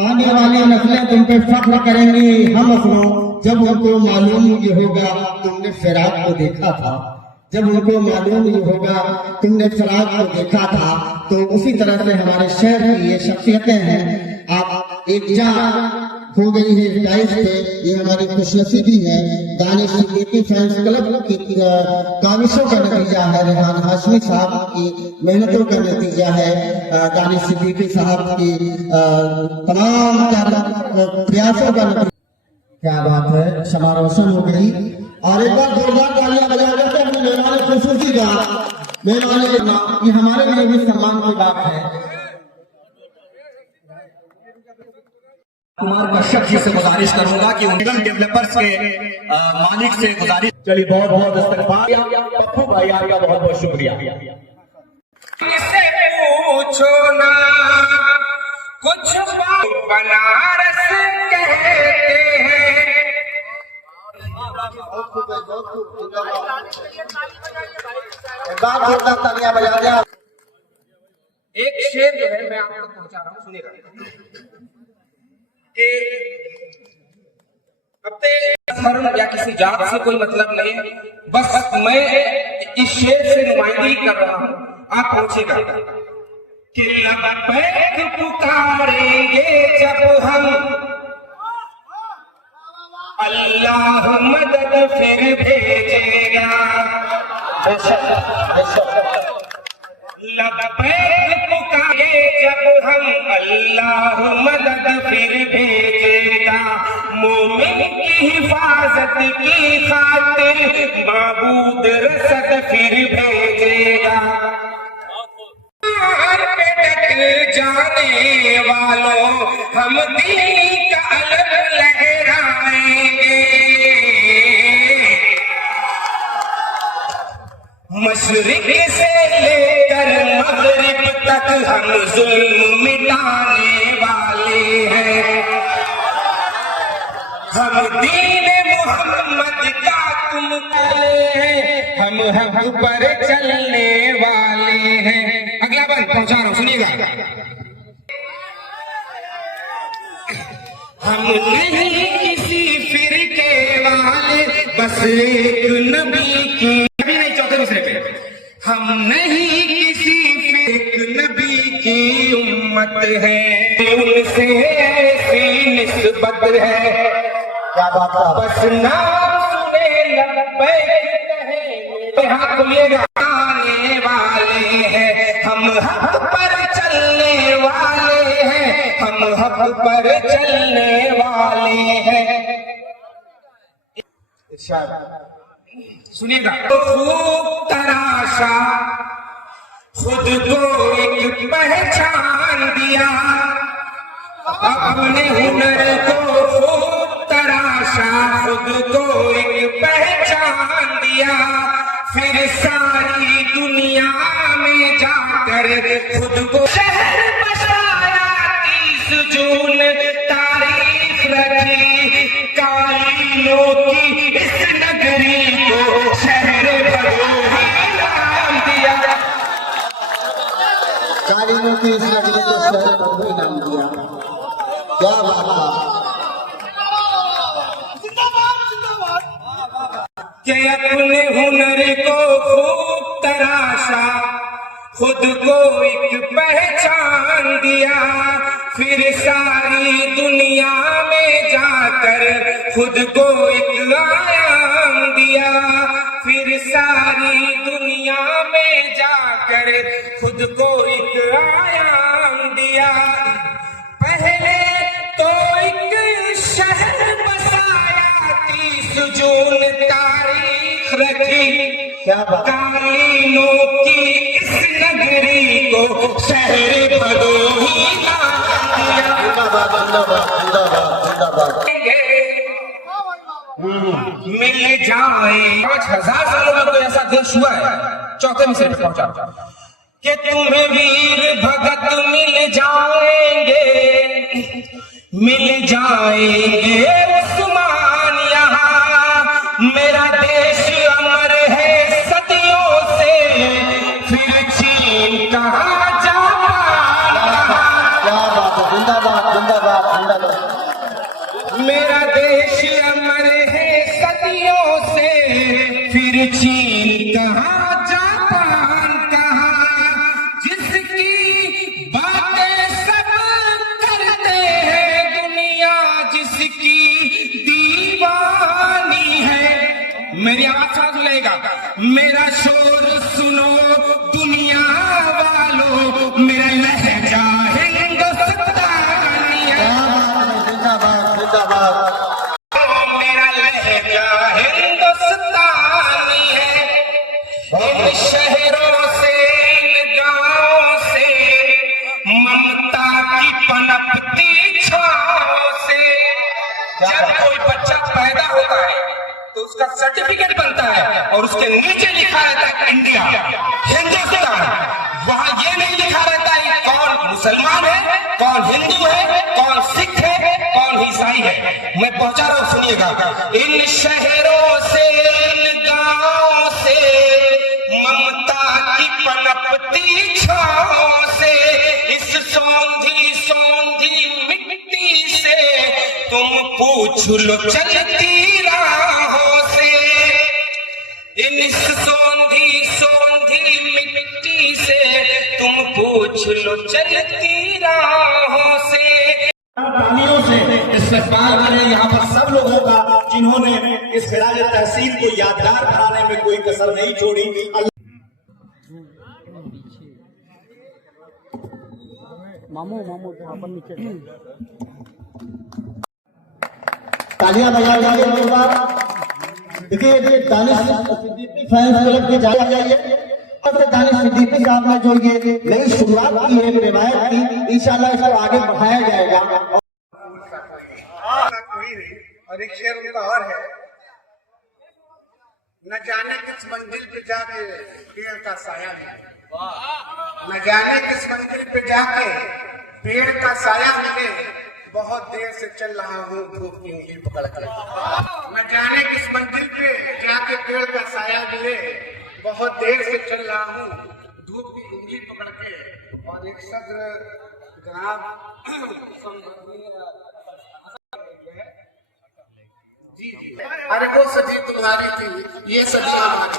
आने वाली नस्लें तुम पे फख्र करेंगी हम असलों, जब उनको मालूम ये होगा तुमने फिराक को देखा था। जब उनको मालूम ये होगा तुमने फिराक को देखा था। तो उसी तरह से हमारे शहर की ये शख्सियतें हैं। आप एक जा हो गई है हिदायत से, ये हमारी खुशनसीबी है। दानिश सिद्दीकी फैंस क्लब की काविशों का नतीजा है, रेहान हाशमी साहब की मेहनतों का नतीजा है, दानिश सिद्दीकी साहब की तमाम प्रयासों का नतीजा। क्या बात है, शमा रोशन हो गई। और एक बार जोरदार तालियां बजा देते हैं अपने मेहमान खुशूसी का। मेहमान ये हमारे लिए भी सम्मान की बात है। कुमार कश्यप जी से गुजारिश करूंगा कि उनके डेवलपर्स के मालिक से गुजारिश। चलिए बहुत बहुत इस्तकबाल पप्पू भाई, आपका बहुत बहुत शुक्रिया। पूछो ना कुछ बनारस कहते हैं। तालियां बजा दिया। एक शेर जो है मैं आप तक पहुंचा रहा हूँ, सुनिएगा कि अपने धर्म या किसी जात से कोई मतलब नहीं, बस मैं इस शेर से नुमाइंदगी कर रहा हूं, आप पहुंचेगा कि लबैक पुकारेंगे जब हम, अल्लाह मदद फिर भेजेगा। लबैक पुकारे जब हम, अल्लाह मदद फिर भेजेगा। मोमिन की हिफाजत की खातिर माबूद रसद फिर भेजेगा। पे डट जाने वालों हम दीन का अलग लहराएंगे। मशरिक से लेकर मगरिब तक हम जुल्म मिटाने वाले हैं। हम दीन मोहम्मद का तुम हैं, हम हक पर चलने वाले हैं। अगला बंद पहुंचा रहा हूं, सुनिएगा। हम नहीं किसी फिरके वाले, बस एक नबी की, चौथे दूसरे पे, हम नहीं किसी एक नबी की उम्मत है, उनसे ऐसी निस्बत है। क्या बात है, बस नाम सुने लबैक कहे, हाथ खुलिएगा। आने वाले हैं हम हक पर चलने वाले हैं, हम हक पर चलने वाले हैं। सुनिएगा। तो खूब तराशा, खुद को एक पहचान दिया, अपने हुनर को खूब तराशा, खुद को एक पहचान दिया। फिर सारी दुनिया में जाकर खुद को शहर बसाया। 30 जून तारीख रखी, कालीनों की इस नगरी को शहर भदोही नाम दिया। कालीनों की इस नगरी को शहर भदोही नाम दिया। क्या बात है, कि अपने हुनर को खूब तराशा, खुद को एक पहचान दिया। फिर सारी दुनिया में जाकर खुद को एक आयाम दिया। फिर सारी दुनिया में जाकर खुद को एक आयाम दिया। पहले तो एक शहर बसाया, 30 जून तारीख रखी, कालीनों की इस नगरी को शहर भदोही नाम दिया। मिल जाए 5000 सालों में कोई ऐसा देश हुआ है। चौथे मिसरे पे पहुंचा कि तुम्हें वीर भगत मिल जाएंगे, मिल जाएंगे उस्मान यहाँ। मेरा देश अमर है सदियों से, फिर चीन कहाँ जापान। क्या बात है, जिंदाबाद जिंदाबाद। चीन कहाँ जापान कहाँ, जिसकी बातें सब करते हैं दुनिया जिसकी दीवानी है। मेरी आवाज साथ लेगा, मेरा शोर सुनो दुनिया वालों, मेरा लहजा हिंदुस्तानी है। जिंदाबाद जिंदाबाद। मेरा लहजा हिंदुस्तानी है। इन शहरों से इन गांवों से ममता की पनपती छाओं से, जब कोई बच्चा पैदा होता है तो उसका सर्टिफिकेट बनता है और उसके नीचे लिखा रहता है इंडिया, हिंदुस्तान। वहां ये नहीं लिखा रहता है कौन मुसलमान है, कौन हिंदू है, कौन सिख है, कौन ईसाई है। मैं पहुंचा रहा हूं, सुनिएगा। इन शहरों से इन गांवों से ममता की पनपती छाओं से, इस सौंधी सौंधी मिट्टी से तुम पूछ लो चलती राहों से। इन सौंधी सौंधी मिट्टी से तुम पूछ लो चलती राहों से। तालियों से इस्तकबाल करें यहाँ पर सब लोगों का जिन्होंने इस खिराज तहसील को यादगार बनाने में कोई कसर नहीं छोड़ी। तालियां बजा जाइए जोरदार। देखिए दानिश सिद्दीकी फैंस क्लब के जाइए, दानिश सिद्दीकी साहब ने जो ये नई शुरुआत की है रिवायत की, इंशाल्लाह इसको आगे बढ़ाया जाएगा। कोई नहीं। और एक शेर उनका और है, न जाने किस मंजिल पे जाके पेड़ का साया मिले, न जाने किस मंजिल पे जाके पेड़ का साया मिले, बहुत देर से चल रहा हूँ धूप की उंगली पकड़ कर। न जाने किस मंजिल पे जाके पेड़ का साया मिले, बहुत देर से चल रहा हूँ धूप की उंगली पकड़ के। और एक सदर जनाब जी जी, अरे वो सजी तुम्हारी थी, ये सजी हमारी।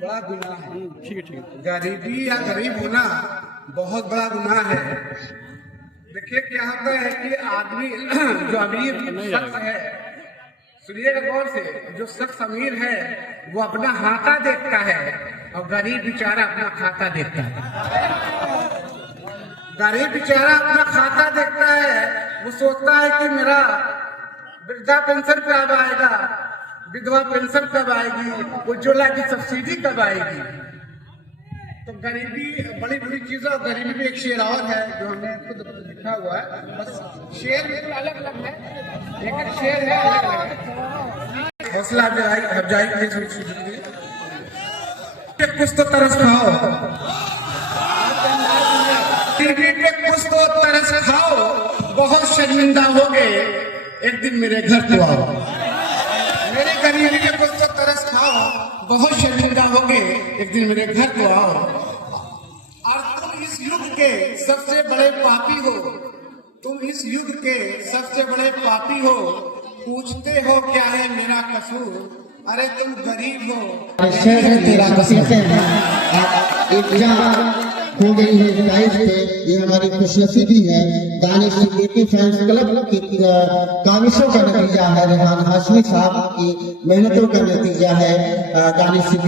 बड़ा गुनाह है, ठीक है। गरीबी या गरीब होना बहुत बड़ा गुनाह है। देखिए क्या होता है कि आदमी जो अमीर शख्स है, सुनिएगा गौर से, जो शख्स अमीर है वो अपना हाथा देखता है और गरीब बेचारा अपना खाता देखता है। गरीब बेचारा अपना खाता देखता है, वो सोचता है कि मेरा वृद्धा पेंशन कब आएगा, विधवा पेंशन कब आएगी, उज्ज्वला की सब्सिडी कब आएगी। तो गरीबी बड़ी बड़ी चीज है। गरीबी में एक शेर और है जो हमने खुद लिखा हुआ है, बस शेर बिल्कुल अलग अलग है, लेकिन शेर है अलग अलग है। हौसला अफजाई कुछ तो तरस खाओ, टीवी पे कुछ तो तरस खाओ, बहुत शर्मिंदा हो गए, एक दिन मेरे घर तो आओ। मेरे गरीबी पे कुछ तो तरस खाओ, बहुत शर्मिंदा हो गए, एक दिन मेरे घर तो आओ। और तुम इस युग के सबसे बड़े पापी हो, तुम इस युग के सबसे बड़े पापी हो, पूछते हो क्या है मेरा कसूर, अरे तुम गरीब हो, शेर है तेरा कसूर है। हो गई है लाइफ पे, ये हमारी खुशनसीबी है। दानिश सिद्दीकी फैंस क्लब की काविशों का नतीजा है, रेहान हाशमी साहब की मेहनतों का नतीजा है। दानिश